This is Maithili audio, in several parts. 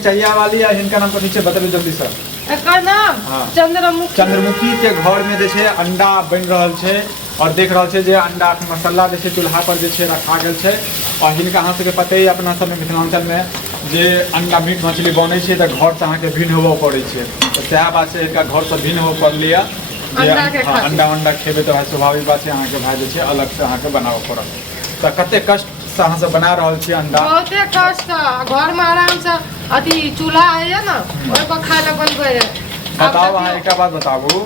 मिर्चैया वाली आ हिनका नाम कथी छै बतबियौ जल्दी से। एकर नाम चंद्रमुखी के घर में जे छै अंडा बन रहल छै और देख रहल छै जे अंडा के मसाला जे छै चूल्हा पर जे छै रखा गेल छै और हिनका अहाँ सबके पते अपना सब मिथिलांचल में जे अंडा मीट मछली बनै छै तऽ घर से अहाँके भिन्न होबऽ पड़ै छै तऽ सएह बात छै हिनका घर से भिन्न होबऽ पड़लै अंडा अंडा खेबै तऽ स्वाभाविक बात छै अहाँके भाई जे छै अलग से अहाँके बनाबऽ पड़त। तऽ कते कष्ट से अहाँ सब बना रहल छी अंडा? बहुते कष्ट घर में आराम से अथी चूल्हा है ना ओइ पर खाए ले बनबै रे। बताओ अहाँ एकटा बात बताबू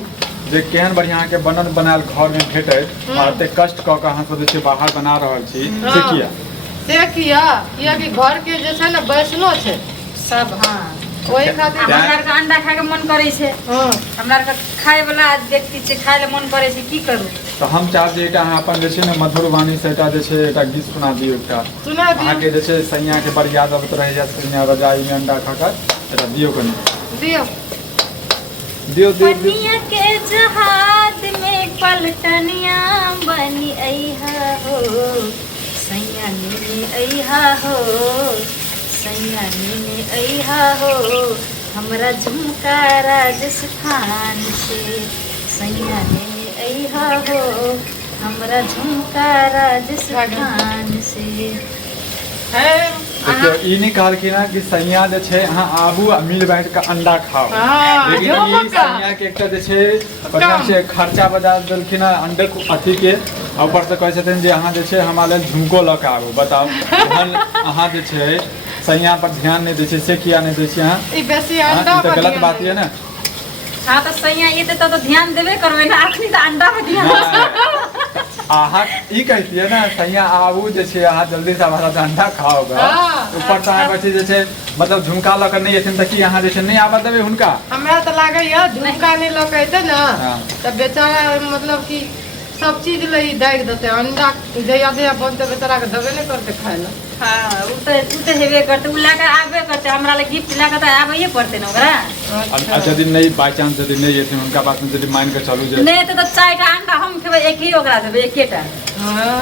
जे केहन बढ़िया के बनल बनायल घर में भेटै और एते कष्ट क के अहाँ सब जे छै बाहर बना रहल छी से किया? से किया कि घर के जे छै ना बैसनो छै सब। हाँ ओही खातिर हमरा के अंडा खाए के मन करे छै। हमरा के खाए वाला व्यक्ति छै खाए ले मन करे छै की करू। तो हम चाहब जे एकटा अहाँ अपन जे छै ने मधुर वाणी से एकटा जे छै एकटा गीत सुना दियौ एकटा। सुना दियौ। अहाँ के जे छै सैया के बड़ याद आबैत रहै छै सैया रजाई में अंडा खा कर एकटा दियौ कनी। दियौ दियौ दियौ। पनिया के जहाज में पलटनिया बनी अइहा हो सैया ने अइहा हो सैया ने अइहा हो हमरा झुमका राजस्थान से सैया ने अइहा हो हमरा झुमका राजस्थान से। देखियो ई नहीं कहलखिन कि सैया जे छै अहाँ आबू आ मिल बैठ के अंडा खाओ लेकिन ई सैया के एकटा जे छै बढ़िया से खर्चा बजा देलखिन अंडे अथी के ऊपर से कहै छथिन जे अहाँ जे छै हमरा लेल झुमको लऽ के आबू। बताओ जहन अहाँ जे छै सैया पर ध्यान नहीं दै छै से किया नहीं दै छी अहाँ? ई बेसी अंडा पर गलत बात ये ना। हाँ तो सैया ये तो ध्यान देबे करबे ना अखनी तो अंडा पे ध्यान अहाँ ई कहतिए ना सैया आबू जे छै अहाँ जल्दी से हमारा अंडा खाओगे ऊपर से अहाँ बैठी जे छै मतलब झुमका लऽ के नहीं एथिन त की अहाँ जे छै नहीं आबा देबे हुनका? हमरा त लागैया झुमका नहीं लऽ के एतै ना त बेचारा मतलब कि सब चीज लई दाग देते अंडा जया जया बनते बेचारा के दबे नहीं करते खाए ला। हाँ उ तो हेबे करते उ लाके आबे करते हमरा ले गिफ्ट लाके त आबे पड़ते न ओकरा। अब यदि नहीं बाय चांस यदि नहीं एथिन उनका बात में यदि मान के चलू जे नहीं तो चारटा अंडा हम खेबै एक ही ओकरा देबै एकेटा। हां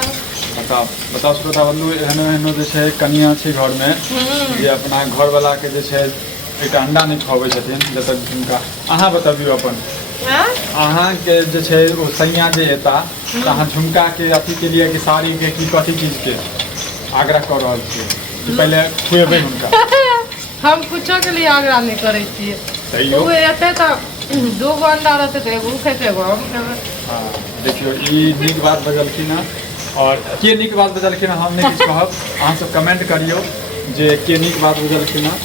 बताओ बताओ श्रोता बंधु एहनो एहनो जे छै कनिया छै घर में जे अपना घर वाला के जे छै एकटा अंडा नहीं खवाबै छथिन जब तक हुनका। अहाँ बताबियो अपन अहाँ के जे छै ओ सैया जे एता त अहाँ झुमका के अथी के लिए कि साड़ी के की कथी चीज के आग्रह कर रहल छियै कि पहले खुएबै हुनका? हम कुछो के लिए आग्रह नहीं करे छियै। तैयो वो एते त दो गो अंडा रहते थे एगो खेते एगो हम खेबै। हां देखियो ई नीक बात बजलखिन है और के नीक बात बजलखिन हम नहीं किछ कहब अहाँ सब कमेंट करियो जे के नीक बात बजलखिन है।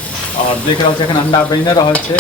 और देख रहल छै एखन अंडा बनि रहल छै